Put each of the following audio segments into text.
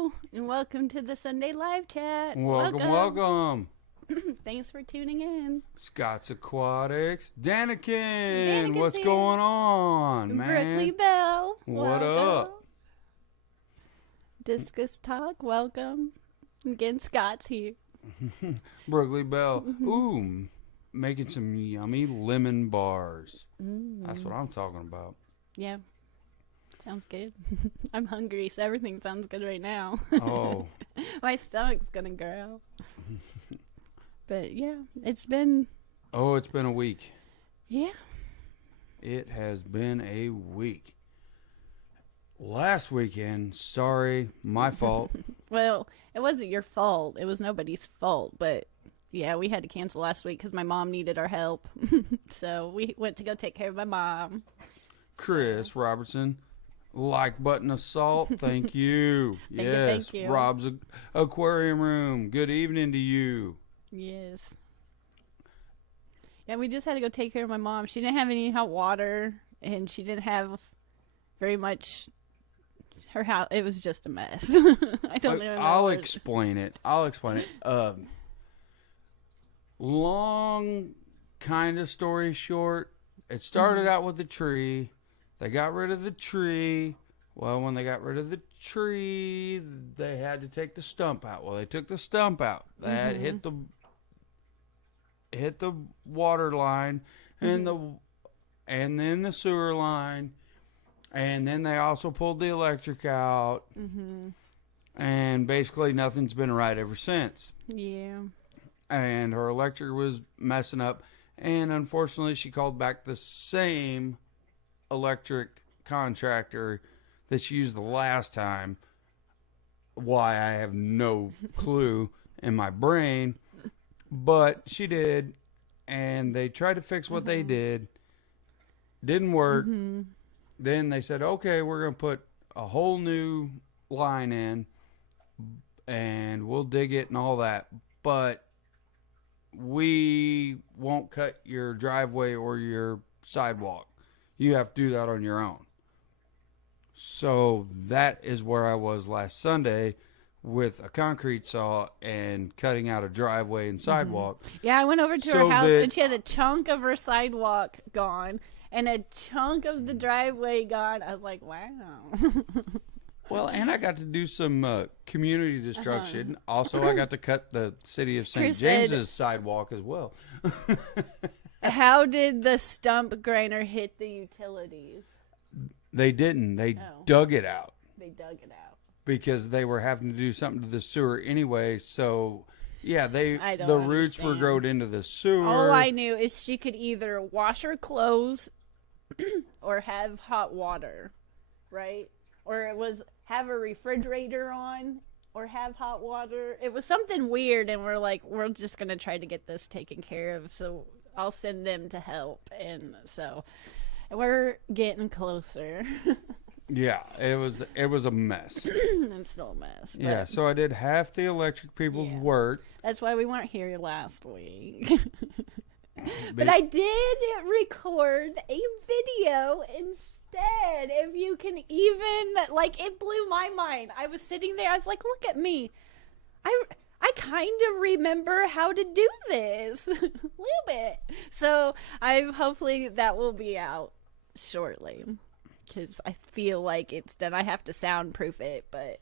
Hello, and welcome to the Sunday Live Chat. Welcome. Thanks for tuning in. Scott's Aquatics. Danikin, what's going on, man? Brooklyn Bell, what up? Discus Talk, welcome. Again, Scott's here. Brooklyn Bell. Ooh, making some yummy lemon bars. That's what I'm talking about. Yeah. Sounds good. I'm hungry, so everything sounds good right now. Oh. My stomach's gonna growl. But yeah, it's been... Oh, it's been a week. Yeah. It has been a week. Last weekend, sorry, my fault. Well, it wasn't your fault. It was nobody's fault, but... Yeah, we had to cancel last week because my mom needed our help. So we went to go take care of my mom. Chris Robertson, like button of salt. Thank you. Thank you. Rob's Aquarium Room. Good evening to you. Yes. Yeah, we just had to go take care of my mom. She didn't have any hot water, and she didn't have very much. Her house, it was just a mess. I don't even know. I'll explain it. Long kind of story short, it started out with the tree. They got rid of the tree. Well, when they got rid of the tree, they had to take the stump out. Well, they took the stump out. That hit the water line and then the sewer line, and then they also pulled the electric out. And basically nothing's been right ever since. Yeah. And her electric was messing up, and unfortunately she called back the same electric contractor that she used the last time. Why, I have no clue in my brain, but she did, and they tried to fix what they did. Didn't work. Then they said, okay, we're going to put a whole new line in, and we'll dig it and all that, but we won't cut your driveway or your sidewalk. You have to do that on your own. So that is where I was last Sunday with a concrete saw and cutting out a driveway and sidewalk. Yeah, I went over to her house and she had a chunk of her sidewalk gone and a chunk of the driveway gone. I was like, wow. Well, and I got to do some community destruction. Also, I got to cut the city of St. James's sidewalk as well. How did the stump grinder hit the utilities? They didn't. They dug it out. They dug it out. Because they were having to do something to the sewer anyway. So, yeah, the roots were growed into the sewer. All I knew is she could either wash her clothes or have hot water, right? Or it was have a refrigerator on or have hot water. It was something weird, and we're like, we're just going to try to get this taken care of, so I'll send them to help. And so we're getting closer. Yeah, it was a mess. It's still a mess. Yeah, so I did half the electric people's work. That's why we weren't here last week. But I did record a video instead. If you can even, like, it blew my mind. I was sitting there, I was like, look at me. I kind of remember how to do this a little bit. So hopefully that will be out shortly, because I feel like it's done. I have to soundproof it, but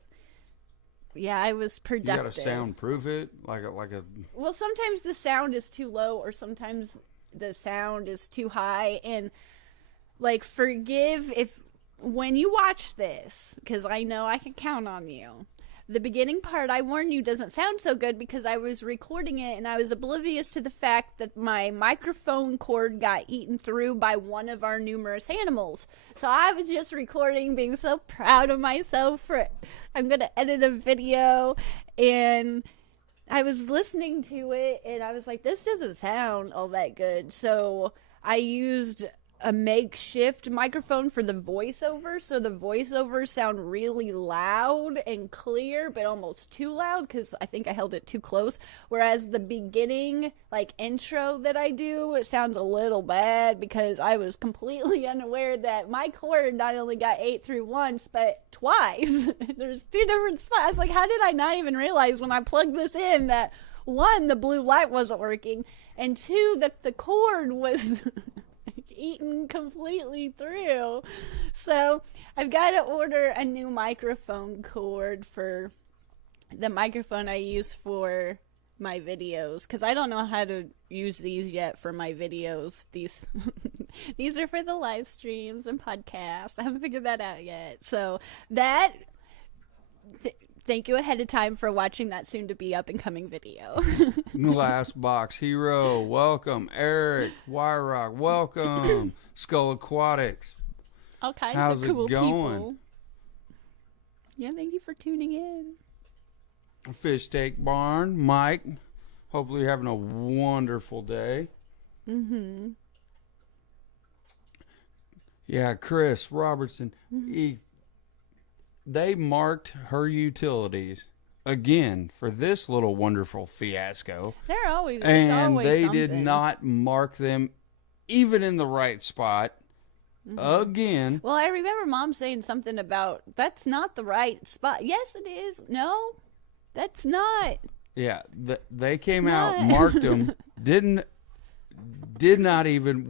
yeah, I was productive. You gotta soundproof it like a. Well, sometimes the sound is too low, or sometimes the sound is too high, and like, forgive if when you watch this, because I know I can count on you. The beginning part, I warn you, doesn't sound so good because I was recording it and I was oblivious to the fact that my microphone cord got eaten through by one of our numerous animals. So I was just recording, being so proud of myself for I'm going to edit a video, and I was listening to it and I was like, this doesn't sound all that good. So I used a makeshift microphone for the voiceover, so the voiceovers sound really loud and clear, but almost too loud because I think I held it too close. Whereas the beginning, like, intro that I do, it sounds a little bad because I was completely unaware that my cord not only got ate through once, but twice. There's 2 different spots. I was like, how did I not even realize when I plugged this in that, 1, the blue light wasn't working, and 2, that the cord was eaten completely through. So I've got to order a new microphone cord for the microphone I use for my videos, because I don't know how to use these yet for my videos. These these are for the live streams and podcasts. I haven't figured that out yet. So that thank you ahead of time for watching that soon to be up and coming video. Glass Box Hero, welcome. Eric Wyrock, welcome. ScienceGal Aquatics. All kinds How's of cool it going? people. Yeah, thank you for tuning in. Fish Steak Barn, Mike. Hopefully you're having a wonderful day. Mm-hmm. Yeah, Chris Robertson. They marked her utilities again for this little wonderful fiasco. They're always, And it's always they something. did not mark them even in the right spot. Again. Well, I remember Mom saying something about that's not the right spot. Yes, it is. No, that's not. Yeah, they came It's out, not. marked them,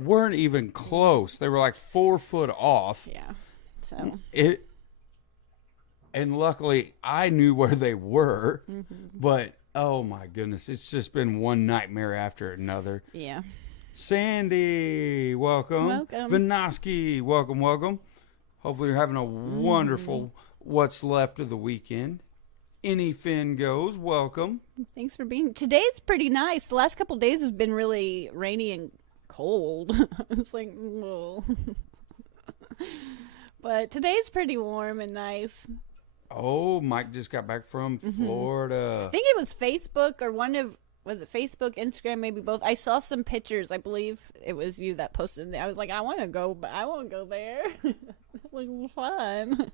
weren't even close. They were like 4 foot off. Yeah. So. And luckily, I knew where they were. But, oh my goodness, it's just been one nightmare after another. Yeah. Sandy, welcome. Welcome. Vinoski, welcome, welcome. Hopefully you're having a wonderful what's left of the weekend. Any Fin goes, welcome. Thanks for being. Today's pretty nice. The last couple days have been really rainy and cold. It's like, whoa. But today's pretty warm and nice. Oh, Mike just got back from Florida. I think it was Facebook or was it Facebook, Instagram, maybe both. I saw some pictures. I believe it was you that posted it. I was like, I want to go, but I won't go there. Like, fun.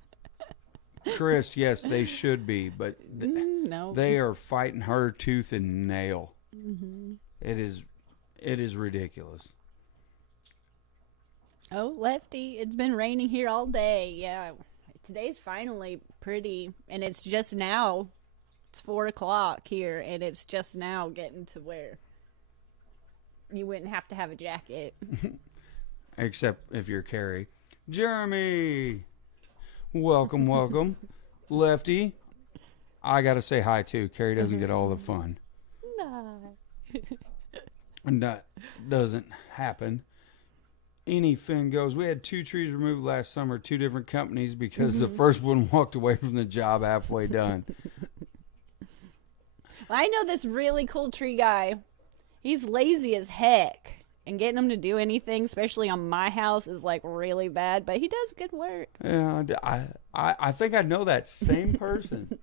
Chris, yes, they should be, but No. they are fighting her tooth and nail. It is ridiculous. Oh, Lefty, it's been raining here all day. Yeah, today's finally pretty, and it's just now. It's 4 o'clock here, and it's just now getting to where you wouldn't have to have a jacket. Except if you're Carrie. Jeremy, welcome, welcome. Lefty, I got to say hi, too. Carrie doesn't get all the fun. No. And that doesn't happen. Any Fin goes. We had 2 trees removed last summer, 2 different companies, because the first one walked away from the job halfway done. I know this really cool tree guy. He's lazy as heck. And getting him to do anything, especially on my house, is like really bad. But he does good work. Yeah, I think I know that same person.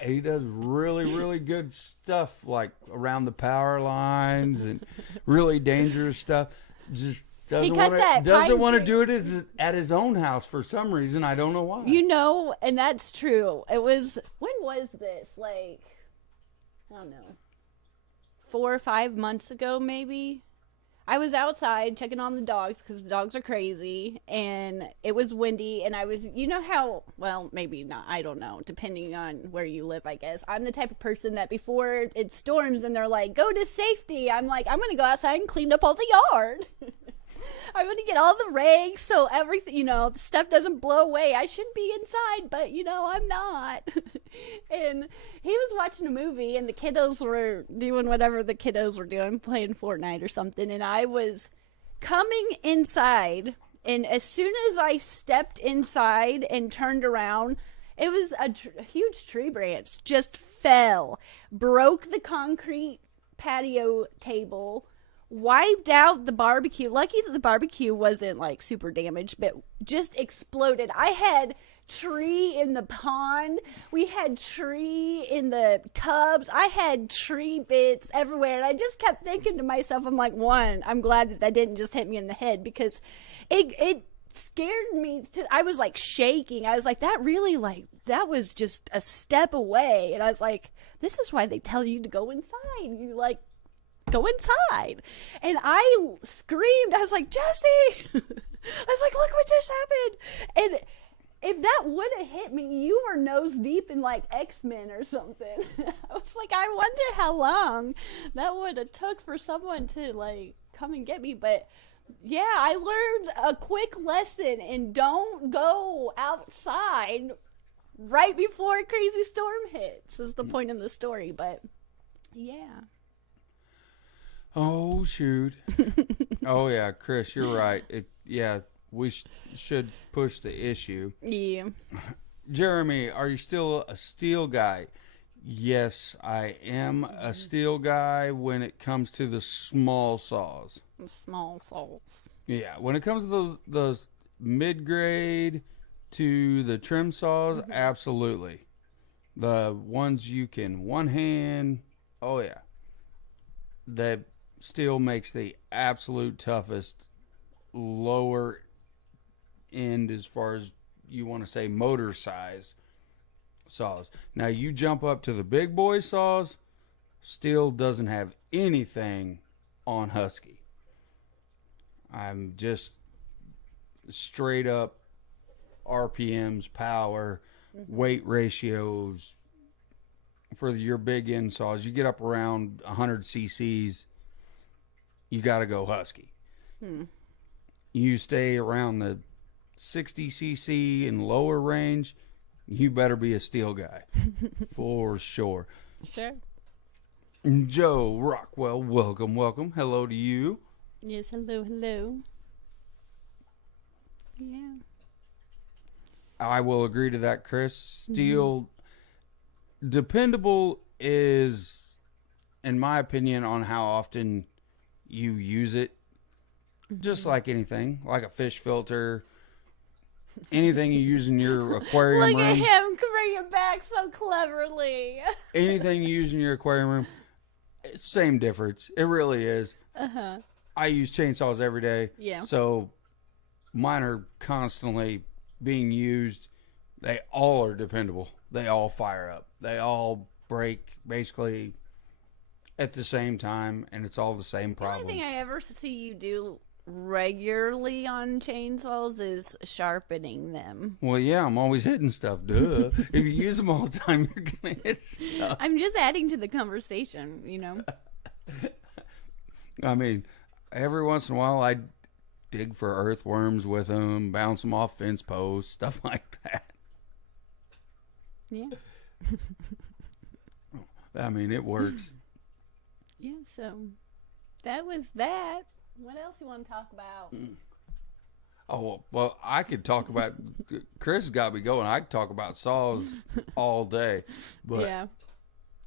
He does really, really good stuff, like around the power lines and really dangerous stuff. Just doesn't want to do it at his own house for some reason. I don't know why. You know, and that's true. It was, when was this? Like, I don't know, 4 or 5 months ago, maybe. I was outside checking on the dogs because the dogs are crazy, and it was windy, and I was, you know how, well, maybe not, I don't know, depending on where you live, I guess. I'm the type of person that before it storms and they're like, go to safety, I'm like, I'm going to go outside and clean up all the yard. I'm going to get all the rakes so everything, you know, the stuff doesn't blow away. I should be inside, but, you know, I'm not. And he was watching a movie, and the kiddos were doing whatever the kiddos were doing, playing Fortnite or something. And I was coming inside, and as soon as I stepped inside and turned around, it was a huge tree branch just fell, broke the concrete patio table, wiped out the barbecue. Lucky that the barbecue wasn't like super damaged, but just exploded. I had tree in the pond. We had tree in the tubs. I had tree bits everywhere. And I just kept thinking to myself, I'm like, one, I'm glad that didn't just hit me in the head, because it scared me I was like shaking. I was like, that was just a step away. And I was like, this is why they tell you to go inside. You like go inside. And I screamed. I was like, Jesse. I was like, look what just happened. And if that would have hit me, you were nose deep in like X-Men or something. I was like, I wonder how long that would have took for someone to like come and get me. But yeah, I learned a quick lesson, and don't go outside right before a crazy storm hits is the point of the story. But yeah. Oh, shoot. Oh, yeah, Chris, you're right. We should push the issue. Yeah. Jeremy, are you still a steel guy? Yes, I am a steel guy when it comes to the small saws. The small saws. Yeah, when it comes to the mid-grade to the trim saws, absolutely. The ones you can one hand, oh yeah. That still makes the absolute toughest lower end as far as you want to say motor size saws. Now you jump up to the big boy saws, still doesn't have anything on Husky. I'm just straight up RPMs, power, weight ratios for your big end saws. You get up around 100 cc's, you got to go Husky. You stay around the 60 cc and lower range, you better be a steel guy. For sure. Sure. Joe Rockwell, welcome. Hello to you. Yes, hello. Yeah. I will agree to that, Chris. Steel, dependable is, in my opinion, on how often you use it. Just like anything, like a fish filter, anything you use in your aquarium room. Look at him bring it back so cleverly. Anything you use in your aquarium room, same difference. It really is. I use chainsaws every day. Yeah. So mine are constantly being used. They all are dependable. They all fire up. They all break basically at the same time, and it's all the same problem. The only thing I ever see you do regularly on chainsaws is sharpening them. Well, yeah, I'm always hitting stuff. Duh. If you use them all the time, you're going to hit stuff. I'm just adding to the conversation, you know. I mean, every once in a while, I dig for earthworms with them, bounce them off fence posts, stuff like that. Yeah. I mean, it works. Yeah, so that was that. What else you want to talk about? Oh, well, I could talk about, Chris got me going. I could talk about saws all day. But yeah,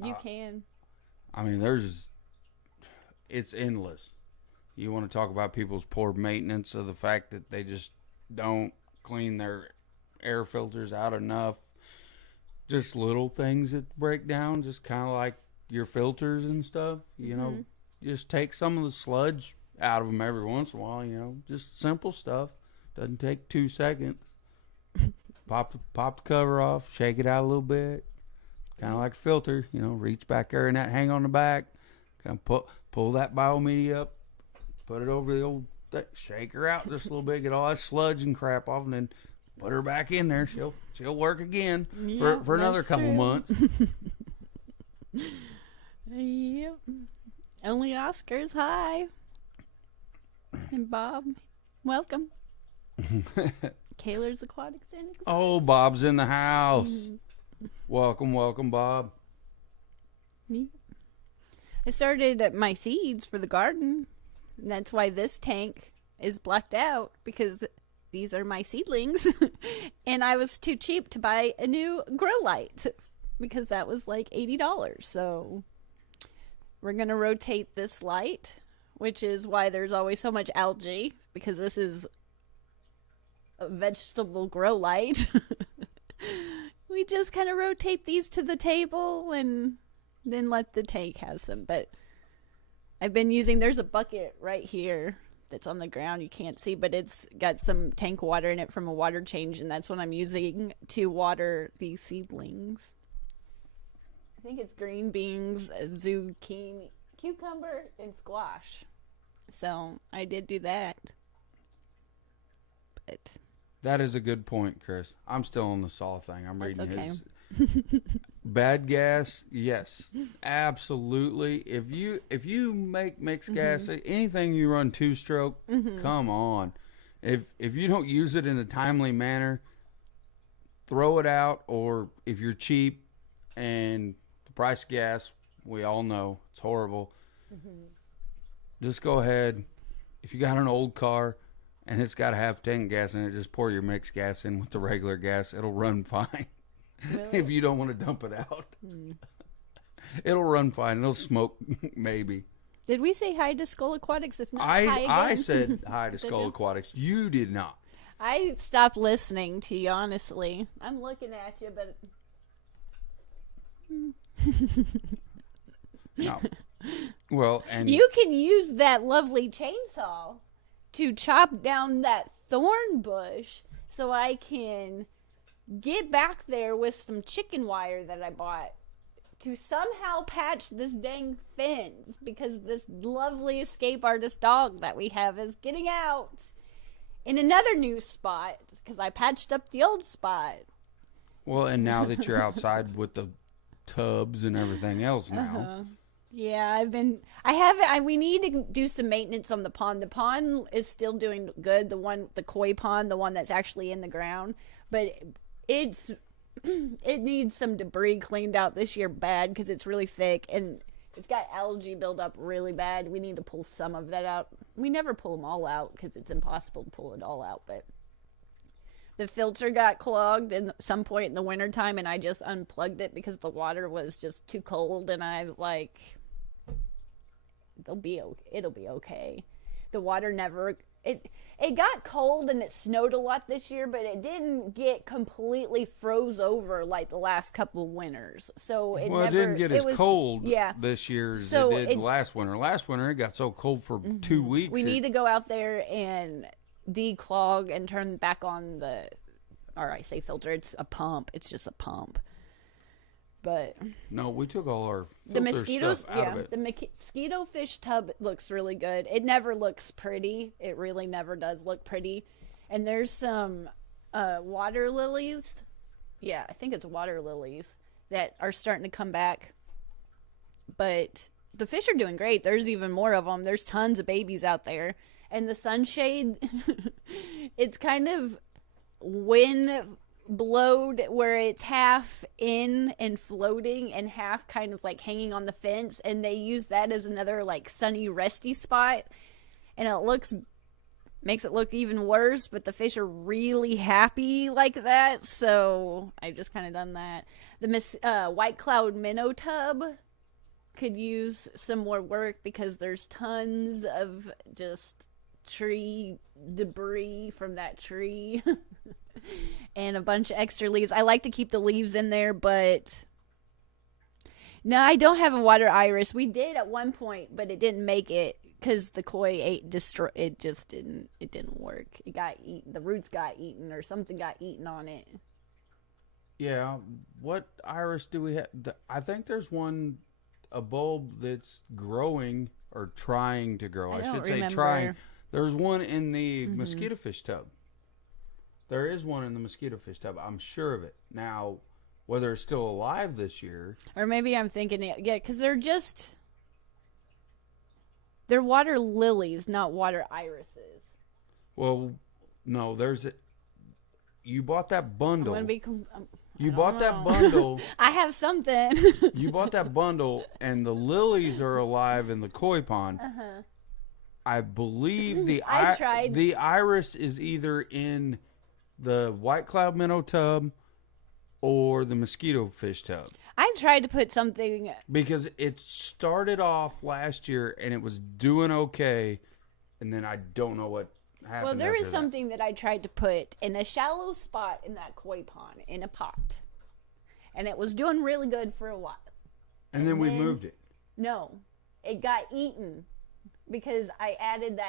you can. I mean, it's endless. You want to talk about people's poor maintenance of the fact that they just don't clean their air filters out enough. Just little things that break down, just kind of like your filters and stuff. You know, just take some of the sludge out of them every once in a while, you know, just simple stuff. Doesn't take 2 seconds. Pop the cover off, shake it out a little bit. Kind of like a filter, you know, reach back there in that hang on the back, kind of pull that biomedia up, put it over the old shake her out just a little bit, get all that sludge and crap off, and then put her back in there. She'll work again for another couple months. Yep. Only Oscars, hi. And Bob, welcome. Kaler's Aquatics and Exotics. Oh, Bob's in the house. Welcome, Bob. Yeah. I started my seeds for the garden. And that's why this tank is blacked out, because these are my seedlings. And I was too cheap to buy a new grow light because that was like $80. So we're going to rotate this light, which is why there's always so much algae, because this is a vegetable grow light. We just kind of rotate these to the table and then let the tank have some. But I've been using, there's a bucket right here that's on the ground. You can't see, but it's got some tank water in it from a water change, and that's what I'm using to water these seedlings. I think it's green beans, zucchini, cucumber, and squash. So I did do that. But that is a good point, Chris. I'm still on the saw thing. I'm that's reading okay. his. Bad gas, yes, absolutely. If you make mixed gas, anything you run two-stroke, come on. If you don't use it in a timely manner, throw it out. Or if you're cheap and the price of gas, we all know it's horrible. Just go ahead. If you got an old car and it's got to have tank gas in it, just pour your mixed gas in with the regular gas. It'll run fine. Really? If you don't want to dump it out. It'll run fine. It'll smoke, maybe. Did we say hi to Skull Aquatics? If not, hi again? I said hi to Skull Aquatics. You did not. I stopped listening to you, honestly. I'm looking at you, but... No. Well, and... You can use that lovely chainsaw to chop down that thorn bush so I can get back there with some chicken wire that I bought to somehow patch this dang fence, because this lovely escape artist dog that we have is getting out in another new spot because I patched up the old spot. Well, and now that you're outside with the tubs and everything else now. Yeah, we need to do some maintenance on the pond. The pond is still doing good. The koi pond, the one that's actually in the ground, but it needs some debris cleaned out this year bad because it's really thick and it's got algae build up really bad. We need to pull some of that out. We never pull them all out because it's impossible to pull it all out, but the filter got clogged at some point in the wintertime, and I just unplugged it because the water was just too cold, and I was like, it'll be okay. The water never... It got cold and it snowed a lot this year, but it didn't get completely froze over like the last couple of winters. So it didn't get as cold this year as it did last winter. Last winter it got so cold for 2 weeks. We need to go out there and declog and turn back on I say filter. It's a pump. It's just a pump. But no, we took all our the mosquitoes stuff out of it. The mosquito fish tub looks really good. It never looks pretty. It really never does look pretty. And there's some water lilies. Yeah, I think it's water lilies that are starting to come back. But the fish are doing great. There's even more of them. There's tons of babies out there. And the sunshade, it's kind of wind blowed where it's half in and floating and half kind of like hanging on the fence, and they use that as another like sunny resty spot, and it makes it look even worse, but the fish are really happy like that, so I've just kind of done that. The white cloud minnow tub could use some more work because there's tons of just tree debris from that tree and a bunch of extra leaves. I like to keep the leaves in there, but no, I don't have a water iris. We did at one point, but it didn't make it because the koi it just didn't work. It got eaten. The roots got eaten or something got eaten on it. Yeah, what iris do we have? I think there's a bulb that's growing or trying to grow. I should say trying. There's one in the mosquito fish tub. There is one in the mosquito fish tub. I'm sure of it. Now, whether it's still alive this year. Or maybe I'm thinking, because they're water lilies, not water irises. Well, no, you bought that bundle. I'm gonna be, you bought that bundle. I have something. You bought that bundle, and the lilies are alive in the koi pond. Uh-huh. I believe the iris is either in the white cloud minnow tub or the mosquito fish tub. I tried to put something... Because it started off last year and it was doing okay, and then I don't know what happened. Well, there is after that. something that I tried to put in a shallow spot in that koi pond in a pot. And it was doing really good for a while. And then we moved it. No, it got eaten because I added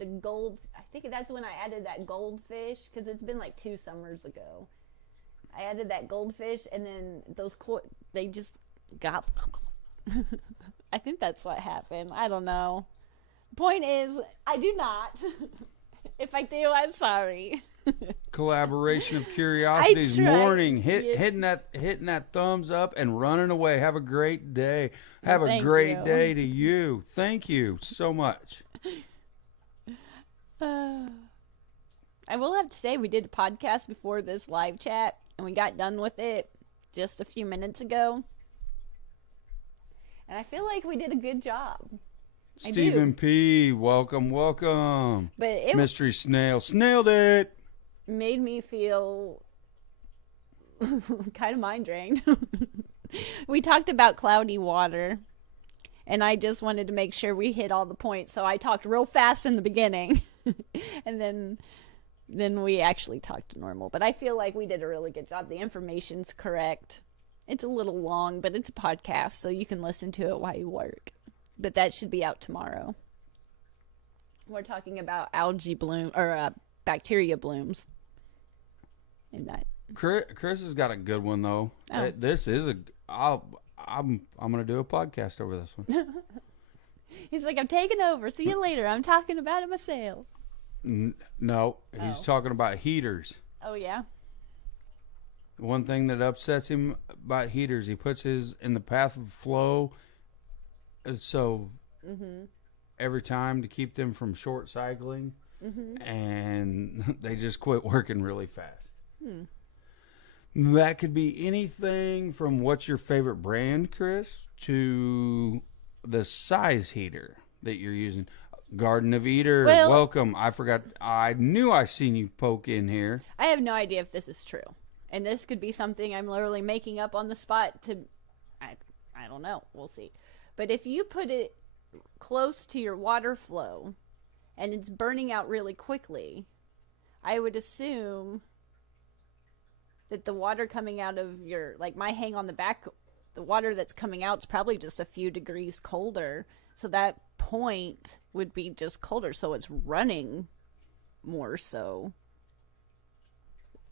a gold, I think that's when I added that goldfish, because it's been like 2 summers ago. I added that goldfish, and then those koi, they just got, I think that's what happened. I don't know. Point is, I do not. If I do, I'm sorry. Collaboration of Curiosities I tried. morning. Yes. Hitting that thumbs up and running away. Have a great day. Have a Thank great you. day to you. Thank you so much. I will have to say, we did a podcast before this live chat, and we got done with it just a few minutes ago. And I feel like we did a good job. Stephen P., welcome. But it Mystery Snail, snailed it. made me feel kind of mind drained. We talked about cloudy water, and I just wanted to make sure we hit all the points, so I talked real fast in the beginning, and then we actually talked normal. But I feel like we did a really good job. The information's correct. It's a little long, but it's a podcast, so you can listen to it while you work. But that should be out tomorrow. We're talking about algae bloom or bacteria blooms. In that, Chris has got a good one though. Oh. This is I'm gonna do a podcast over this one. he's like, I'm taking over. See you later. I'm talking about it myself. No, he's talking about heaters. Oh yeah. One thing that upsets him about heaters, he puts his in the path of flow. So every time to keep them from short cycling, and they just quit working really fast. That could be anything from what's your favorite brand, Chris, to the size heater that you're using. Garden of Eater, Well, welcome. I knew I seen you poke in here. I have no idea if this is true. And this could be something I'm literally making up on the spot to, I don't know. We'll see. But if you put it close to your water flow and it's burning out really quickly, I would assume that the water coming out of your, like my hang on the back, the water that's coming out is probably just a few degrees colder. So that point would be just colder. So it's running more so.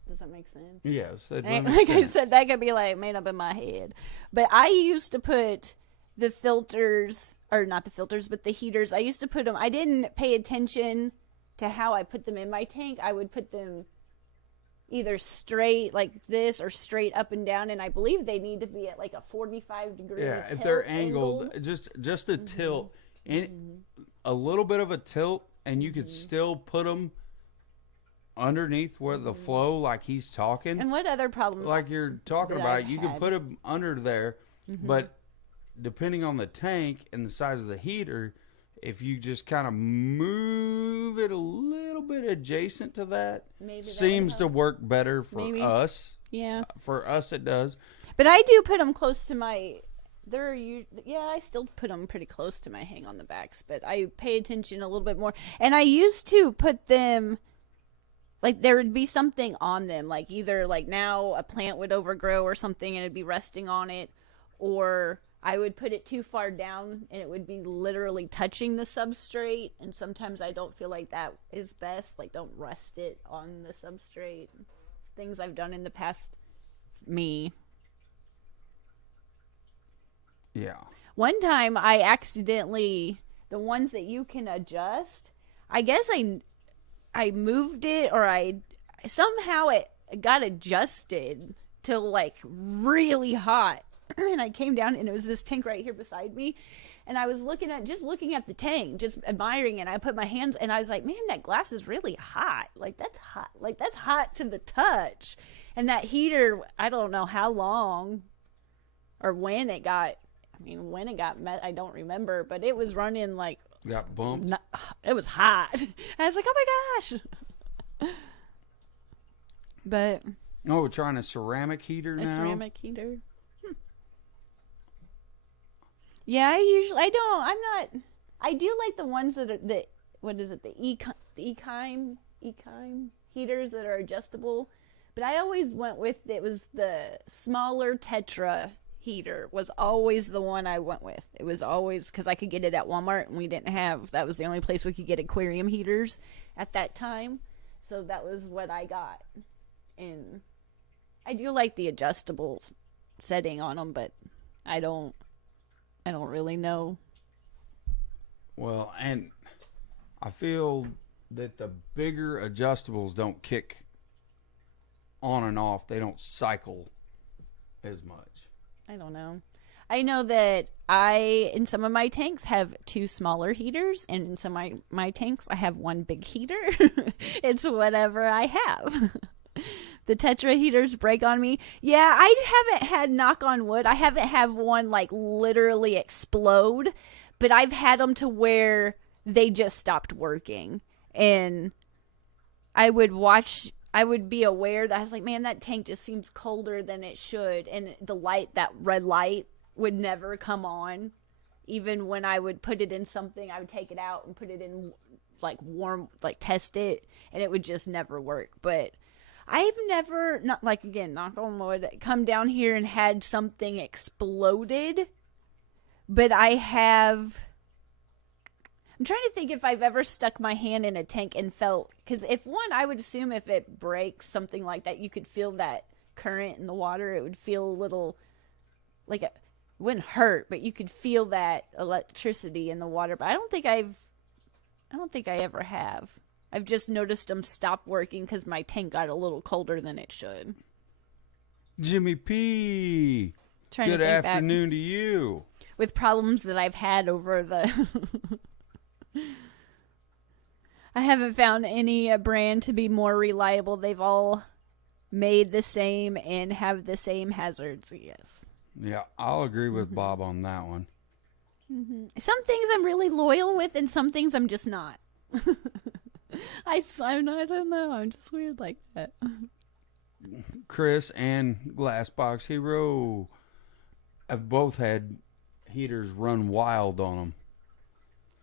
Does that make sense? Yes. That Like makes I sense. said, that could be like made up in my head. But I used to put the filters, or not the filters, but the heaters. I used to put them, I didn't pay attention to how I put them in my tank. I would put them either straight like this or straight up and down. And I believe they need to be at like a 45-degree Yeah, if tilt they're angle. angled, just a tilt, a little bit of a tilt, and you could still put them underneath where the flow, like he's talking, And what other problems? like you're talking that about. I've You can had. put them under there, but depending on the tank and the size of the heater, if you just kind of move it a little bit adjacent to that, Maybe that seems would to help. work better for Maybe. us. Yeah. For us, it does. But I do put them close to my. I still put them pretty close to my hang on the backs, but I pay attention a little bit more. And I used to put them, like there would be something on them, like either like now a plant would overgrow or something and it'd be resting on it, or I would put it too far down and it would be literally touching the substrate. And sometimes I don't feel like that is best. Like don't rest it on the substrate. It's things I've done in the past. Me. Yeah. One time I accidentally, the ones that you can adjust, I guess I moved it, or somehow it got adjusted to like really hot. And I came down and it was this tank right here beside me. And I was looking at the tank, just admiring it. And I put my hands and I was like, man, that glass is really hot. Like that's hot. Like that's hot to the touch. And that heater, I don't know how long or when it got, I don't remember, but it was running like, Got bumped. it was hot. I was like, oh my gosh. But Oh, we're trying a ceramic heater now. a ceramic heater. Yeah, I do like the ones that what is it, the Ecime heaters that are adjustable. But I always went with, it was the smaller Tetra heater was always the one I went with. It was always, because I could get it at Walmart, and we didn't have, that was the only place we could get aquarium heaters at that time. So that was what I got. And I do like the adjustable setting on them, but I don't really know. Well, and I feel that the bigger adjustables don't kick on and off. They don't cycle as much. I don't know. I know that I, in some of my tanks, have 2 smaller heaters, and in some of my tanks, I have 1 big heater. It's whatever I have. The Tetra heaters break on me. Yeah, I haven't had, knock on wood, I haven't had one like literally explode, but I've had them to where they just stopped working. And I would be aware that I was like, man, that tank just seems colder than it should. And the light, that red light, would never come on. Even when I would put it in something, I would take it out and put it in like warm, like test it, and it would just never work. But I've never, not like, again, knock on wood, come down here and had something exploded. But I'm trying to think if I've ever stuck my hand in a tank and felt, because if one, I would assume if it breaks, something like that, you could feel that current in the water. It would feel a little, like, it wouldn't hurt, but you could feel that electricity in the water. But I don't think I ever have. I've just noticed them stop working because my tank got a little colder than it should. Jimmy P. Good afternoon to you. With problems that I've had over the... I haven't found any brand to be more reliable. They've all made the same and have the same hazards, yes. Yeah, I'll agree with Bob on that one. Mm-hmm. Some things I'm really loyal with, and some things I'm just not. I don't know. I'm just weird like that. Chris and Glassbox Hero have both had heaters run wild on them.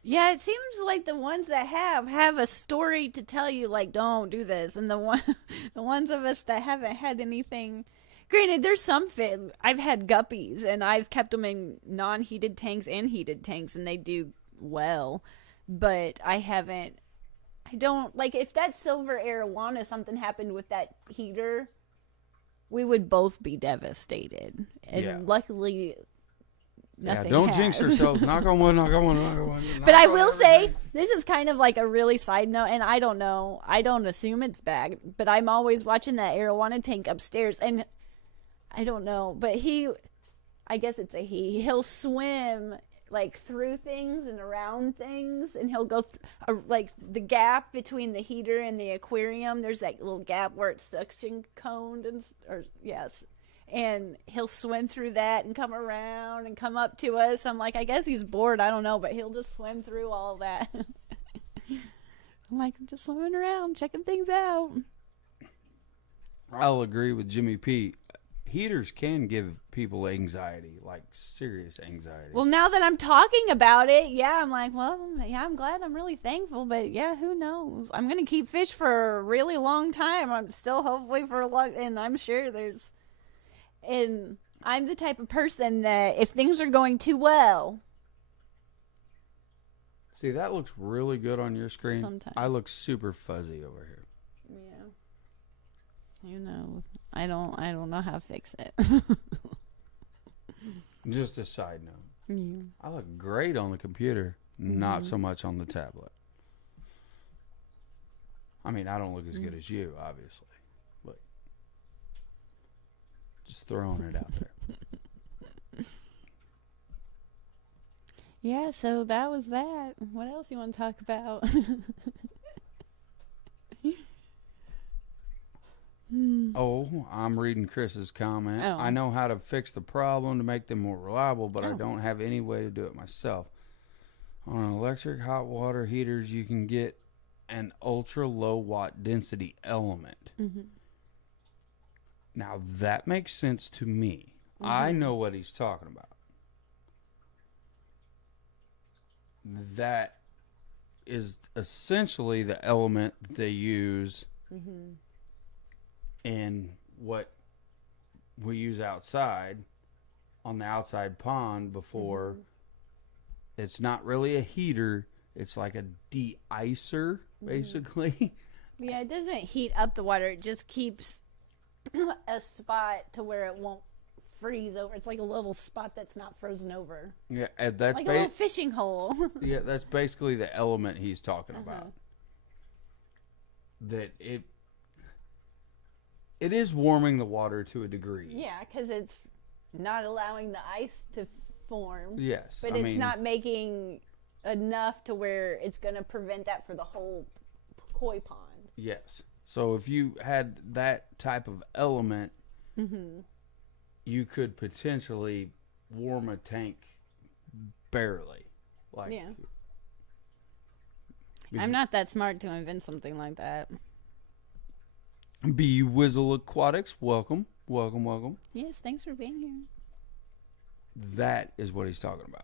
Yeah, it seems like the ones that have a story to tell you, like, don't do this. And the ones of us that haven't had anything. Granted, there's some I've had guppies, and I've kept them in non-heated tanks and heated tanks, and they do well. But I don't, like, if that silver arowana, something happened with that heater, we would both be devastated. And luckily, nothing don't jinx yourselves. Knock on wood, knock on wood, knock on wood. But I will say, this is kind of like a really side note, and I don't know. I don't assume it's bad, but I'm always watching that arowana tank upstairs, and I don't know. But I guess it's he'll swim like through things and around things, and he'll go like the gap between the heater and the aquarium. There's that little gap where it's suction coned, and he'll swim through that and come around and come up to us. I'm like, I guess he's bored. I don't know, but he'll just swim through all that. I'm like, just swimming around, checking things out. I'll agree with Jimmy P. Heaters can give people anxiety, like serious anxiety. Well, now that I'm talking about it, yeah, I'm like, well, yeah, I'm glad. I'm really thankful, but yeah, who knows? I'm going to keep fish for a really long time. I'm still hopefully for a long, and I'm sure and I'm the type of person that if things are going too well. See, that looks really good on your screen. Sometimes. I look super fuzzy over here. Yeah. You know, I don't know how to fix it. Just a side note. Yeah. I look great on the computer, not so much on the tablet. I mean, I don't look as good as you, obviously. But just throwing it out there. Yeah, so that was that. What else you want to talk about? Oh, I'm reading Chris's comment. Oh. I know how to fix the problem to make them more reliable, but I don't have any way to do it myself. On electric hot water heaters, you can get an ultra low watt density element. Mm-hmm. Now, that makes sense to me. I know what he's talking about. That is essentially the element that they use in what we use outside on the outside pond before. It's not really a heater. It's like a de-icer, basically. Yeah, it doesn't heat up the water. It just keeps a spot to where it won't freeze over. It's like a little spot that's not frozen over. Yeah, and that's like a little fishing hole. Yeah, that's basically the element he's talking about. That it is warming the water to a degree. Yeah, because it's not allowing the ice to form. Yes. But it's not making enough to where it's going to prevent that for the whole koi pond. Yes. So if you had that type of element, you could potentially warm a tank barely. Like, yeah. I'm not that smart to invent something like that. ScienceGal Aquatics, welcome. Welcome, welcome. Yes, thanks for being here. That is what he's talking about.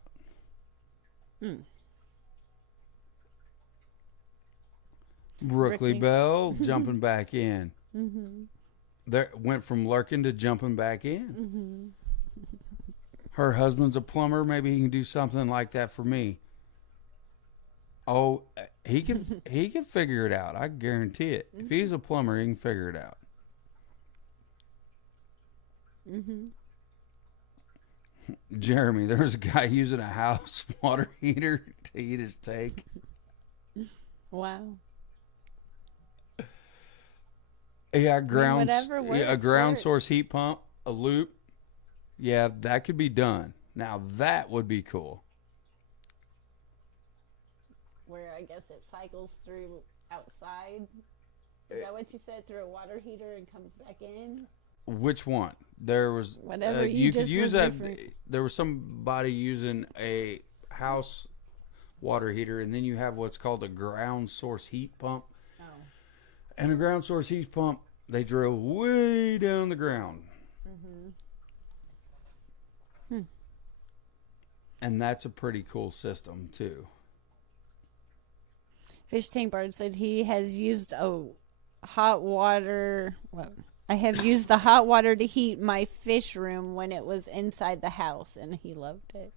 Brookley Bell jumping back in. There went from lurking to jumping back in. Her husband's a plumber. Maybe he can do something like that for me. Oh, he can figure it out. I guarantee it. If he's a plumber, he can figure it out. Jeremy, there was a guy using a house water heater to heat his tank. Wow. Yeah, a ground works. source heat pump, a loop. Yeah, that could be done. Now that would be cool. Where I guess it cycles through outside. Is that what you said? Through a water heater and comes back in? Which one? There was whatever you just could use was that. different. There was somebody using a house water heater, and then you have what's called a ground source heat pump. Oh. And a ground source heat pump, they drill way down the ground. And that's a pretty cool system too. Fish Tank Bard said he has used hot water. I have used the hot water to heat my fish room when it was inside the house, and he loved it.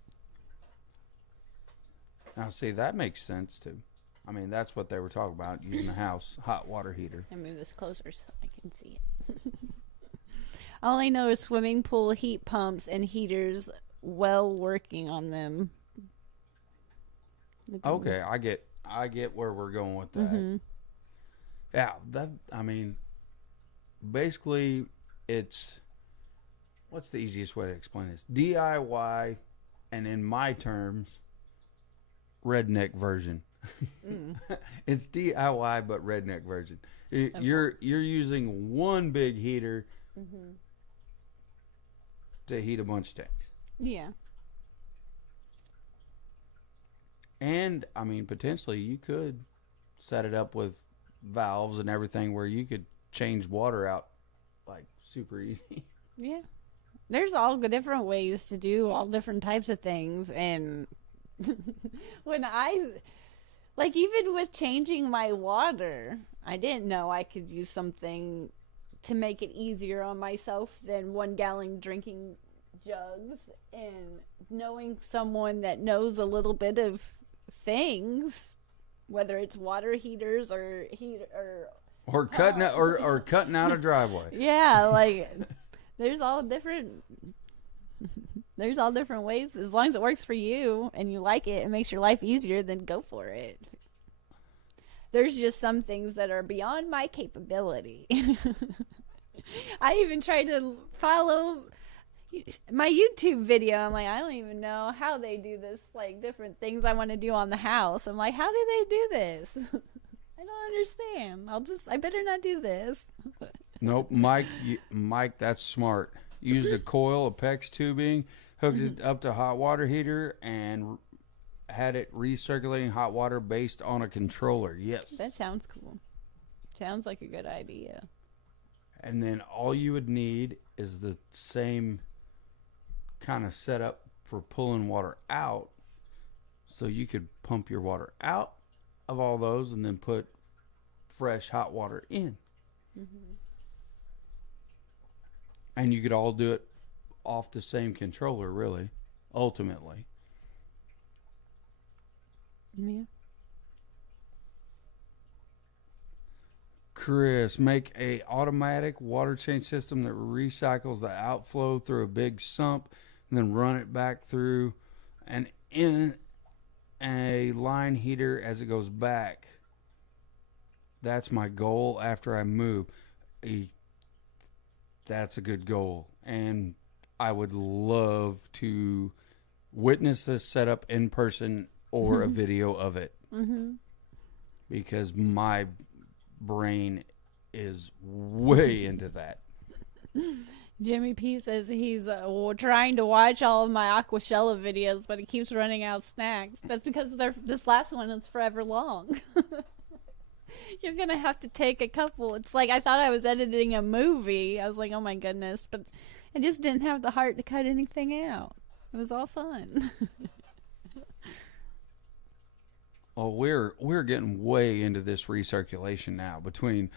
Now, see, that makes sense too. I mean, that's what they were talking about, using a house hot water heater. I move this closer so I can see it. All I know is swimming pool heat pumps and heaters well working on them. Okay, I get where we're going with that. Yeah, I mean, basically, it's, what's the easiest way to explain this? DIY, and in my terms, redneck version. It's DIY but redneck version. You're using one big heater to heat a bunch of tanks. Yeah. And I mean, potentially you could set it up with valves and everything where you could change water out like super easy. Yeah. There's all the different ways to do all different types of things. And when even with changing my water, I didn't know I could use something to make it easier on myself than 1 gallon drinking jugs. And knowing someone that knows a little bit of things, whether it's water heaters or cutting out or cutting out a driveway. Yeah, like there's all different ways. As long as it works for you and you like it and makes your life easier, then go for it. There's just some things that are beyond my capability. I even tried to follow my YouTube video. I'm like, I don't even know how they do this, like different things I want to do on the house. I'm like, how do they do this? I don't understand. I better not do this. Nope, Mike, that's smart. Used a coil of PEX tubing, hooked it up to a hot water heater, and had it recirculating hot water based on a controller. Yes. That sounds cool. Sounds like a good idea. And then all you would need is the same kind of setup for pulling water out, so you could pump your water out of all those and then put fresh hot water in. Mm-hmm. And you could all do it off the same controller, really, ultimately. Yeah. Chris, make a automatic water change system that recycles the outflow through a big sump and then run it back through and in a line heater as it goes back. That's my goal after I move. That's a good goal. And I would love to witness this setup in person or a video of it. Mm-hmm. Because my brain is way into that. Jimmy P says he's trying to watch all of my Aquashella videos, but he keeps running out of snacks. That's because this last one is forever long. You're going to have to take a couple. It's like I thought I was editing a movie. I was like, oh my goodness. But I just didn't have the heart to cut anything out. It was all fun. Oh, we're getting way into this recirculation now between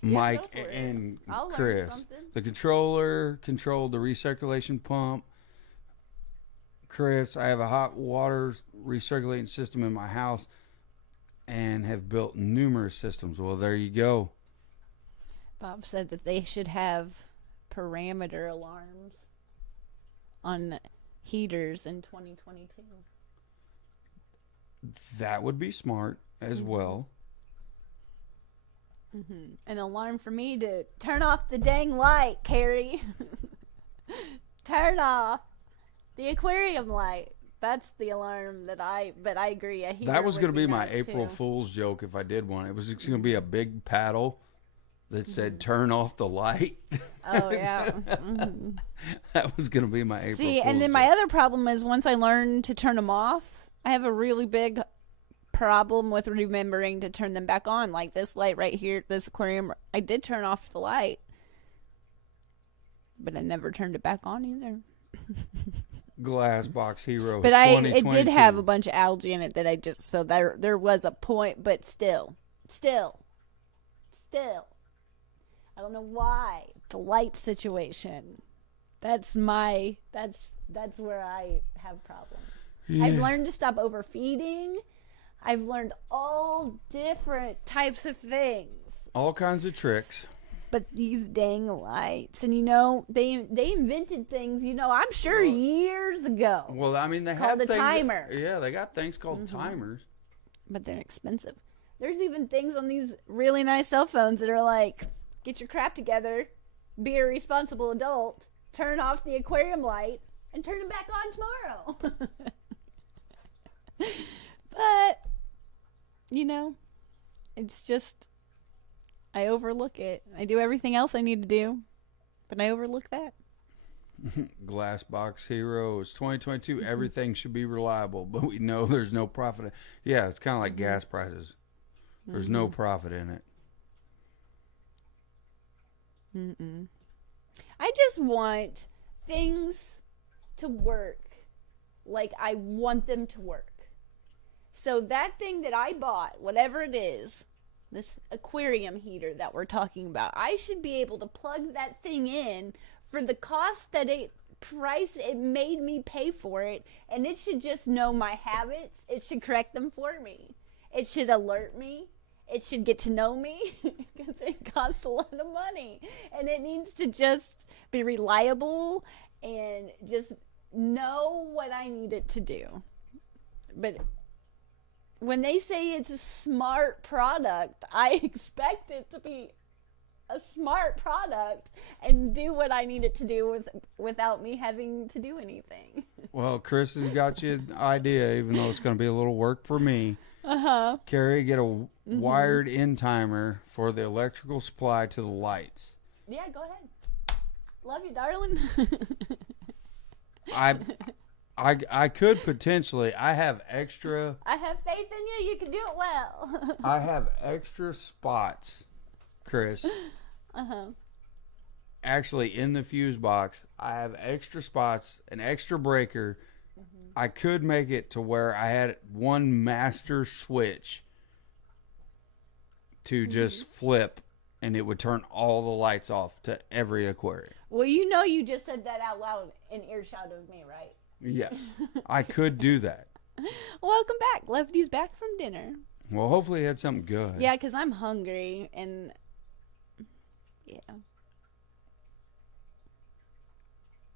Mike and Chris. The controller controlled the recirculation pump. Chris, I have a hot water recirculating system in my house and have built numerous systems. Well, there you go. Bob said that they should have parameter alarms on heaters in 2022. That would be smart as well. Mm-hmm. An alarm for me to turn off the dang light, Carrie. Turn off the aquarium light. That's the alarm but I agree. That was going to be my nice April too. Fool's joke if I did one. It was going to be a big paddle that said turn off the light. Oh, yeah. Mm-hmm. That was going to be my April Fool's and then joke. my other problem is once I learn to turn them off, I have a really big problem with remembering to turn them back on. Like this light right here, this aquarium, I did turn off the light, but I never turned it back on either. Glass Box Hero. But it did have a bunch of algae in it that I just, so there was a point, but still. I don't know why. The light situation. That's where I have problems. Yeah. I've learned to stop overfeeding. I've learned all different types of things. All kinds of tricks. But these dang lights, and they invented things, I'm sure years ago. Well, I mean, they called have a timer. They got things called timers. But they're expensive. There's even things on these really nice cell phones that are like, get your crap together, be a responsible adult, turn off the aquarium light, and turn it back on tomorrow. But, it's just, I overlook it. I do everything else I need to do, but I overlook that. Glass Box Heroes 2022. Everything should be reliable, but we know there's no profit. Yeah, it's kind of like gas prices. There's no profit in it. I just want things to work like I want them to work. So that thing that I bought, whatever it is, this aquarium heater that we're talking about, I should be able to plug that thing in for the cost that price it made me pay for it, and it should just know my habits. It should correct them for me. It should alert me. It should get to know me because it costs a lot of money, and it needs to just be reliable and just know what I need it to do. But when they say it's a smart product, I expect it to be a smart product and do what I need it to do without me having to do anything. Well, Chris has got you an idea, even though it's going to be a little work for me. Carrie, get a wired in timer for the electrical supply to the lights. Yeah, go ahead. Love you, darling. I could potentially. I have extra. I have faith in you. You can do it well. I have extra spots, Chris. Actually, in the fuse box, I have extra spots, an extra breaker. I could make it to where I had one master switch to just flip, and it would turn all the lights off to every aquarium. Well, you just said that out loud in earshot of me, right? Yes, I could do that. Welcome back. Lefty's back from dinner. Well, hopefully he had something good. Yeah, because I'm hungry, and yeah.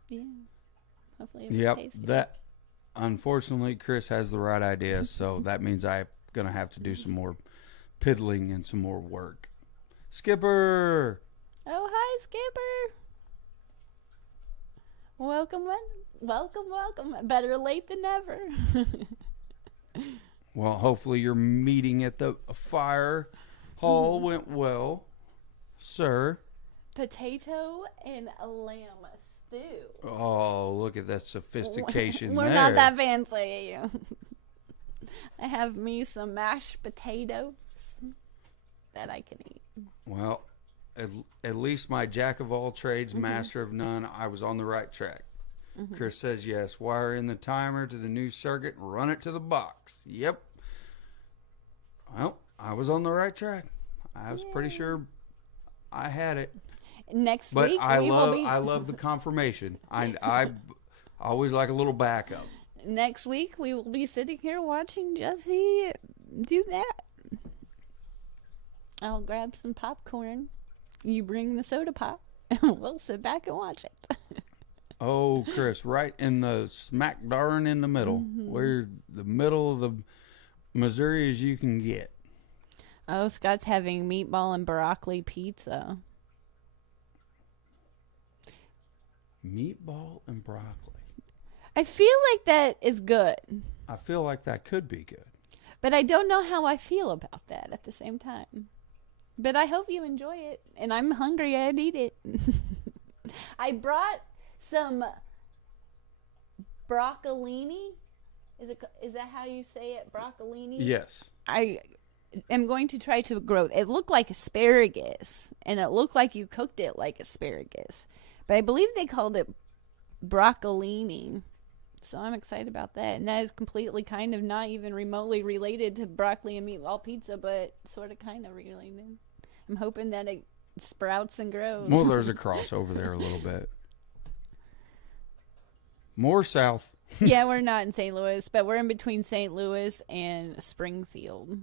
Yeah. Hopefully it was tasty. That, unfortunately, Chris has the right idea, so that means I'm going to have to do some more piddling and some more work. Skipper! Oh, hi, Skipper. Welcome. Better late than never. Well, hopefully your meeting at the fire hall went well, sir. Potato and a lamb stew. Oh, look at that sophistication We're there. not that fancy. I have me some mashed potatoes that I can eat. Well, at least my jack of all trades, master of none, I was on the right track. Chris says yes. Wire in the timer to the new circuit and run it to the box. Yep. Well, I was on the right track. I was pretty sure I had it. Next But week, I love the confirmation. I always like a little backup. Next week, we will be sitting here watching Jesse do that. I'll grab some popcorn. You bring the soda pop, and we'll sit back and watch it. Oh, Chris, right in the smack darn in the middle, where the middle of the Missouri as you can get. Oh, Scott's having meatball and broccoli pizza. Meatball and broccoli. I feel like that is good, I feel like that could be good. but I don't know how I feel about that at the same time. But I hope you enjoy it, and I'm hungry. I'd eat it. I brought some broccolini. Is that how you say it? Broccolini? Yes. I am going to try to grow. It looked like asparagus, and it looked like you cooked it like asparagus. But I believe they called it broccolini. So I'm excited about that. And that is completely kind of not even remotely related to broccoli and meatball pizza, but sort of kind of related. I'm hoping that it sprouts and grows. Well, there's a crossover there a little bit. More south. Yeah, we're not in St. Louis, but we're in between St. Louis and Springfield.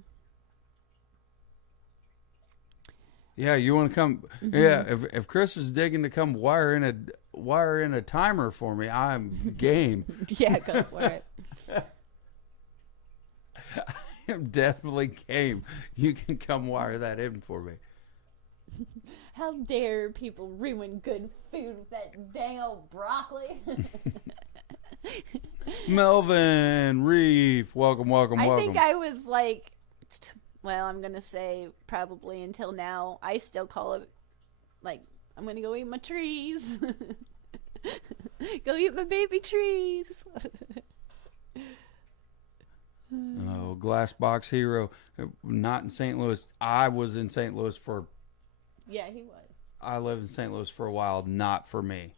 Yeah, you want to come? Yeah, if Chris is digging to come wire in a timer for me, I'm game. Yeah, go for it. I am definitely game. You can come wire that in for me. How dare people ruin good food with that dang old broccoli? Melvin Reef, welcome. I think I was like, well, I'm going to say probably until now, I still call it, like, I'm going to go eat my trees. Go eat my baby trees. Oh, Glass Box Hero. Not in St. Louis. I was in St. Louis for... Yeah, he was. I lived in St. Louis for a while. Not for me.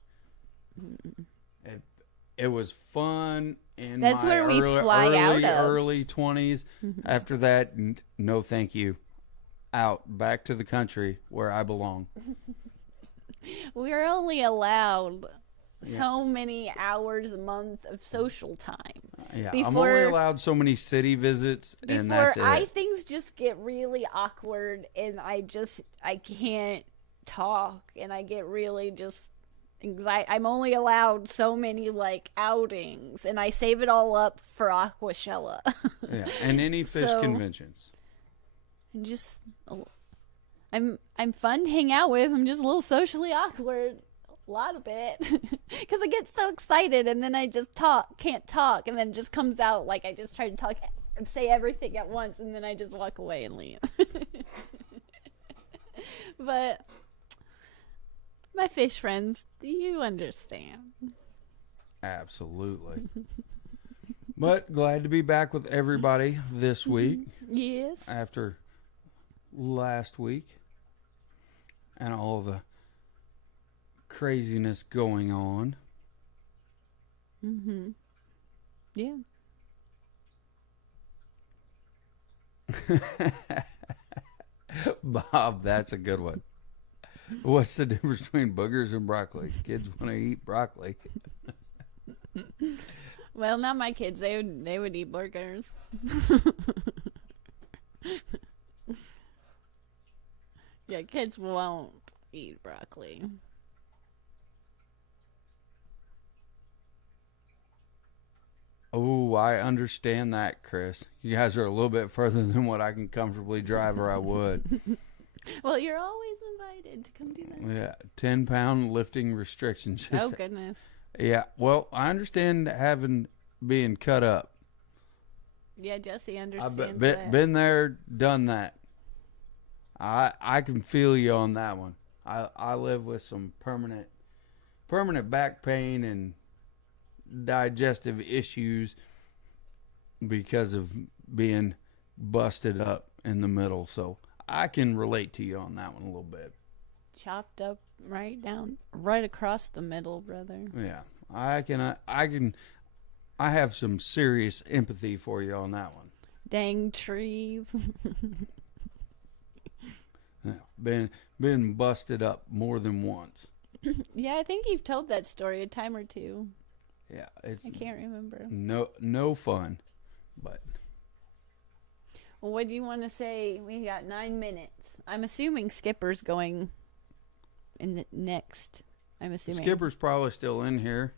It was fun in That's my where we fly out of. early 20s. After that, no thank you. Out. Back to the country where I belong. We're only allowed so many hours a month of social time. Yeah, I'm only allowed so many city visits, and that's it. Things just get really awkward, and I can't talk, and I get really just anxiety. I'm only allowed so many like outings, and I save it all up for Aquashella. Yeah, and any fish conventions. And just, I'm fun to hang out with. I'm just a little socially awkward. A lot of it, because I get so excited and then I just can't talk, and then it just comes out like I just try to talk and say everything at once, and then I just walk away and leave. But my fish friends, you understand. Absolutely. But glad to be back with everybody this week. Yes. After last week and all the craziness going on. Yeah. Bob, that's a good one. What's the difference between boogers and broccoli? Kids want to eat broccoli. Well, not my kids. They would eat burgers. Yeah, kids won't eat broccoli. Oh, I understand that, Chris. You guys are a little bit further than what I can comfortably drive, or I would. Well, you're always invited to come do that. Yeah, 10-pound lifting restrictions. Oh, goodness. Yeah, well, I understand being cut up. Yeah, Jesse understands I've that. been there, done that. I can feel you on that one. I live with some permanent back pain and digestive issues because of being busted up in the middle. So I can relate to you on that one a little bit. Chopped up right across the middle, brother. Yeah, I have some serious empathy for you on that one. Dang trees. Yeah, been busted up more than once. Yeah, I think you've told that story a time or two. Yeah, I can't remember. No fun, but. Well, what do you want to say? We got 9 minutes. I'm assuming Skipper's going in the next. I'm assuming Skipper's probably still in here.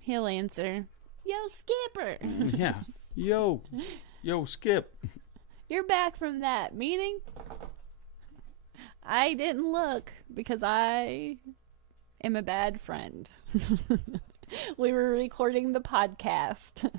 He'll answer. Yo, Skipper. Yeah. Yo, Skip. You're back from that meeting? I didn't look because I am a bad friend. We were recording the podcast.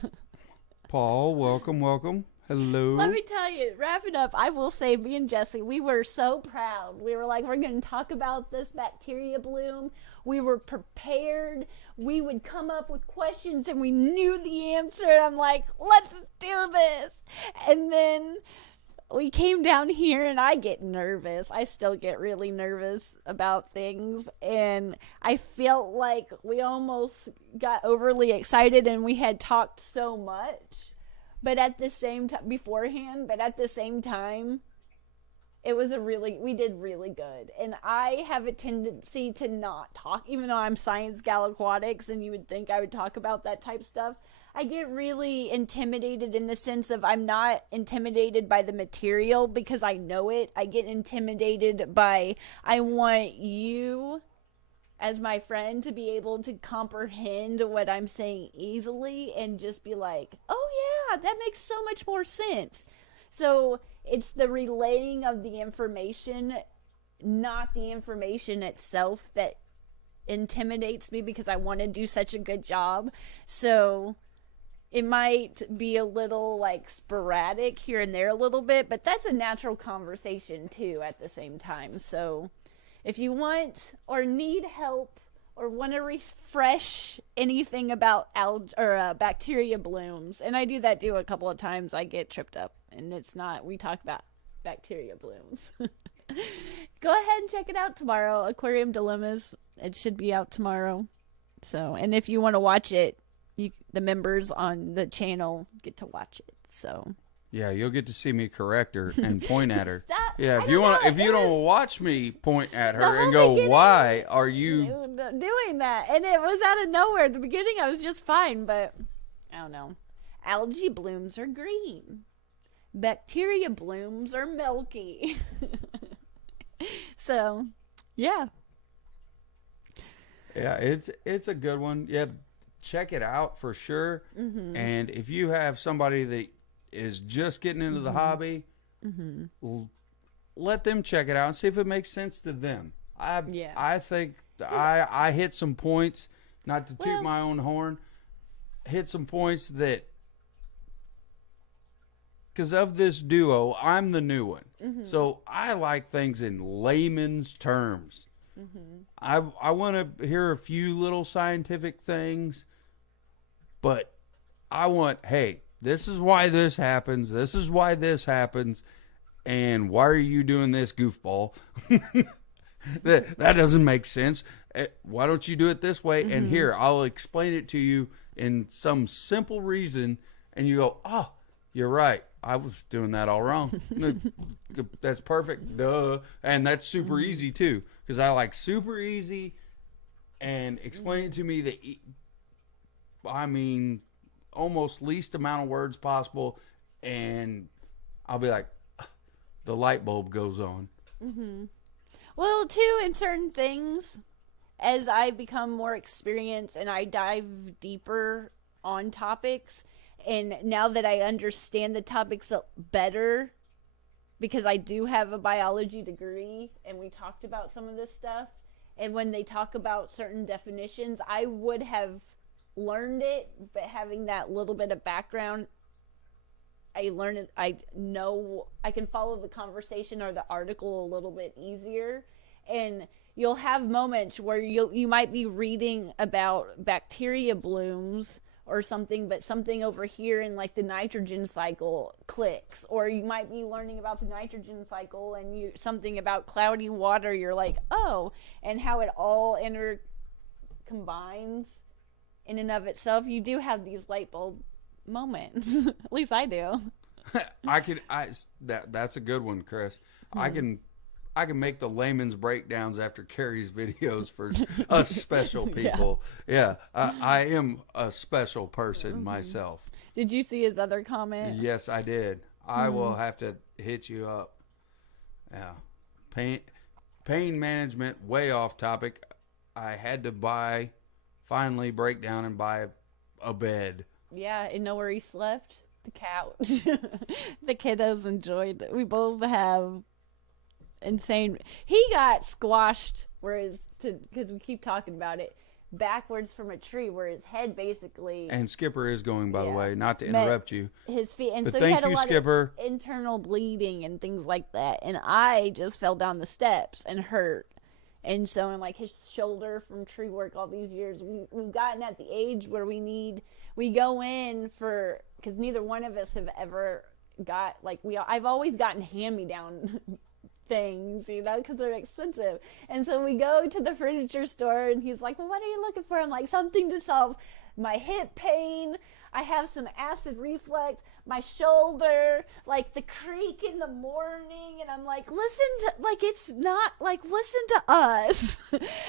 Paul, welcome. Hello. Let me tell you, wrapping up, I will say, me and Jesse, we were so proud. We were like, we're going to talk about this bacteria bloom. We were prepared. We would come up with questions and we knew the answer. And I'm like, let's do this. And then we came down here and I get nervous. I still get really nervous about things. And I felt like we almost got overly excited and we had talked so much. But at the same time, we did really good. And I have a tendency to not talk, even though I'm ScienceGal Aquatics and you would think I would talk about that type of stuff. I get really intimidated in the sense of I'm not intimidated by the material because I know it. I get intimidated by, I want you as my friend to be able to comprehend what I'm saying easily and just be like, oh yeah, that makes so much more sense. So it's the relaying of the information, not the information itself, that intimidates me because I want to do such a good job. So it might be a little like sporadic here and there a little bit, but that's a natural conversation too at the same time. So if you want or need help or want to refresh anything about bacteria blooms, and I do that too a couple of times, I get tripped up, and we talk about bacteria blooms. Go ahead and check it out tomorrow, Aquarium Dilemmas. It should be out tomorrow. So, and if you want to watch it, the members on the channel get to watch it. So. Yeah, you'll get to see me correct her and point at her. Stop. Yeah, if you don't watch me point at her and go, why are you doing that? And it was out of nowhere. At the beginning, I was just fine, but I don't know. Algae blooms are green. Bacteria blooms are milky. So, yeah. Yeah, it's a good one. Yeah, check it out for sure. Mm-hmm. And if you have somebody that is just getting into the hobby, let them check it out and see if it makes sense to them. I think I hit some points, not to toot my own horn, hit some points that, because of this duo, I'm the new one. Mm-hmm. So I like things in layman's terms. Mm-hmm. I want to hear a few little scientific things, but I want, hey, this is why this happens. This is why this happens. And why are you doing this, goofball? that doesn't make sense. Why don't you do it this way? Mm-hmm. And here, I'll explain it to you in some simple reason. And you go, oh, You're right. I was doing that all wrong. That's perfect. Duh. And that's super easy too, because I like super easy and explain it to me almost least amount of words possible, and I'll be like, the light bulb goes on. Well, too, in certain things, as I become more experienced and I dive deeper on topics, and now that I understand the topics better, because I do have a biology degree and we talked about some of this stuff, and when they talk about certain definitions, I would have learned it, but having that little bit of background, I learn it. I know I can follow the conversation or the article a little bit easier, and you'll have moments where you might be reading about bacteria blooms or something, but something over here in like the nitrogen cycle clicks, or you might be learning about the nitrogen cycle and something about cloudy water. You're like, oh, and how it all combines in and of itself. You do have these light bulb moments. At least I do. That's a good one, Chris. I can make the layman's breakdowns after Carrie's videos for us special people. Yeah, I am a special person myself. Did you see his other comment? Yes, I did. I will have to hit you up. Yeah. Pain management, way off topic. I had to finally break down and buy a bed. Yeah, and know where he slept? The couch. The kiddos enjoyed it. We both have insane. He got squashed, because we keep talking about it, backwards from a tree, where his head basically. And Skipper is going, by the way, not to interrupt you. His feet, and but so he had a lot Skipper. of internal bleeding and things like that. And I just fell down the steps and hurt. And so, in like his shoulder from tree work all these years, we've gotten at the age where we go in for, because neither one of us have ever got, like, I've always gotten hand-me-down things, because they're expensive. And so we go to the furniture store, and he's like, well, what are you looking for? I'm like, something to solve my hip pain. I have some acid reflux, my shoulder, like the creak in the morning. And I'm like, listen to us.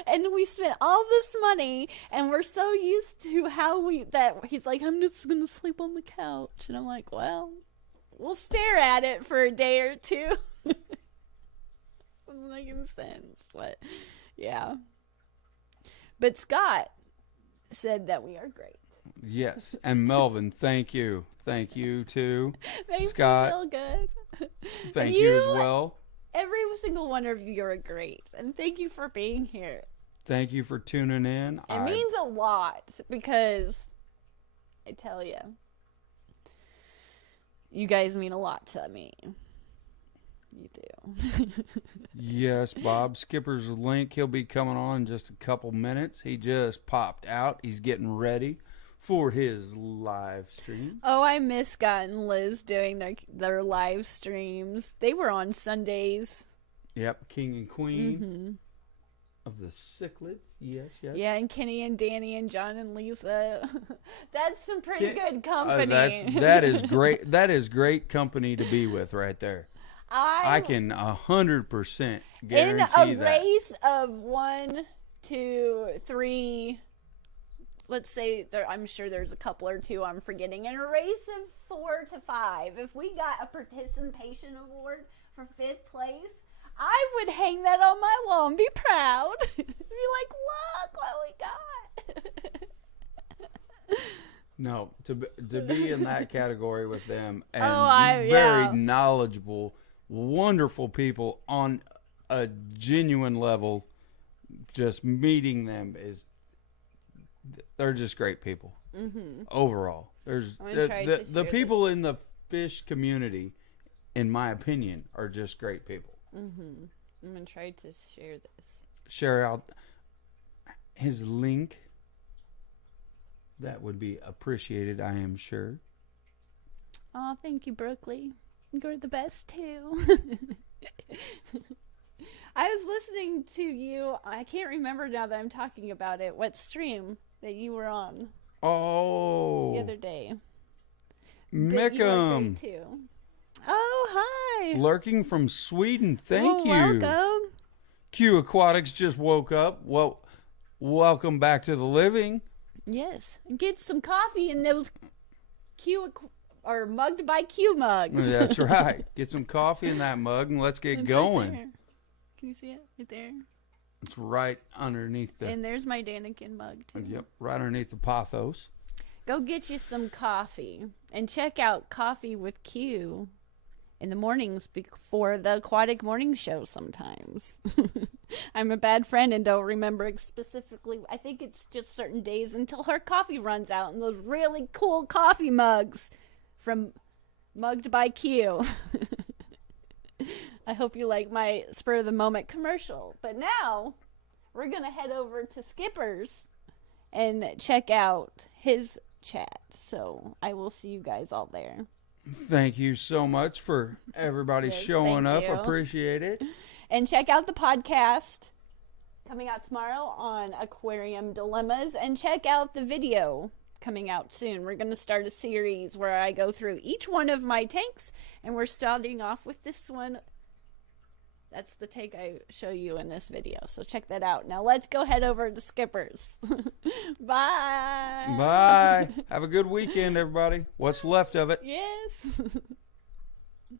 And we spent all this money, and we're so used to that he's like, I'm just going to sleep on the couch. And I'm like, well, we'll stare at it for a day or two. Doesn't make any sense, but yeah. But Scott said that we are great. Yes, and Melvin, thank you too. Makes Scott, me feel good. Thank you as well. Every single one of you are great, and thank you for being here. Thank you for tuning in. It means a lot, because I tell you, you guys mean a lot to me. You do. Yes, Bob. Skipper's link. He'll be coming on in just a couple minutes. He just popped out. He's getting ready for his live stream. Oh, I miss Scott and Liz doing their live streams. They were on Sundays. Yep, King and Queen of the Cichlids. Yes. Yeah, and Kenny and Danny and John and Lisa. That's some pretty good company. That is great. That is great company to be with right there. I can 100% guarantee that. In a race of 1, 2, 3, let's say I'm sure there's a couple or two I'm forgetting. In a race of 4 to 5, if we got a participation award for 5th place, I would hang that on my wall and be proud. Be like, look what we got. No, to be in that category with them, and very knowledgeable, wonderful people on a genuine level, just meeting them they're just great people. Overall, there's the people in the fish community, in my opinion, are just great people. I'm gonna try to share out his link. That would be appreciated, I am sure. Oh, thank you, Brooklyn. You're the best, too. I was listening to you. I can't remember now that I'm talking about it. What stream that you were on? Oh. The other day. That you are Mickham, great too. Oh, hi. lurking from Sweden. Thank you. Welcome. Q Aquatics just woke up. Well, welcome back to the living. Yes. Get some coffee in those or mugged by Q mugs. That's right. Get some coffee in that mug and let's get It's going. Right there. Can you see it? Right there. It's right underneath the. And there's my Daniken mug too. Yep, right underneath the pothos. Go get you some coffee and check out Coffee with Q in the mornings before the Aquatic Morning Show sometimes. I'm a bad friend and don't remember specifically. I think it's just certain days until her coffee runs out and those really cool coffee mugs from Mugged by Q. I hope you like my spur of the moment commercial. But now we're going to head over to Skipper's and check out his chat. So I will see you guys all there. Thank you so much for everybody Yes, showing thank up. you. Appreciate it. And check out the podcast coming out tomorrow on Aquarium Dilemmas. And check out the video coming out soon. We're going to start a series where I go through each one of my tanks. And we're starting off with this one. That's the tank I show you in this video. So check that out. Now let's go head over to Skipper's. Bye. Bye. Have a good weekend, everybody. What's left of it. Yes.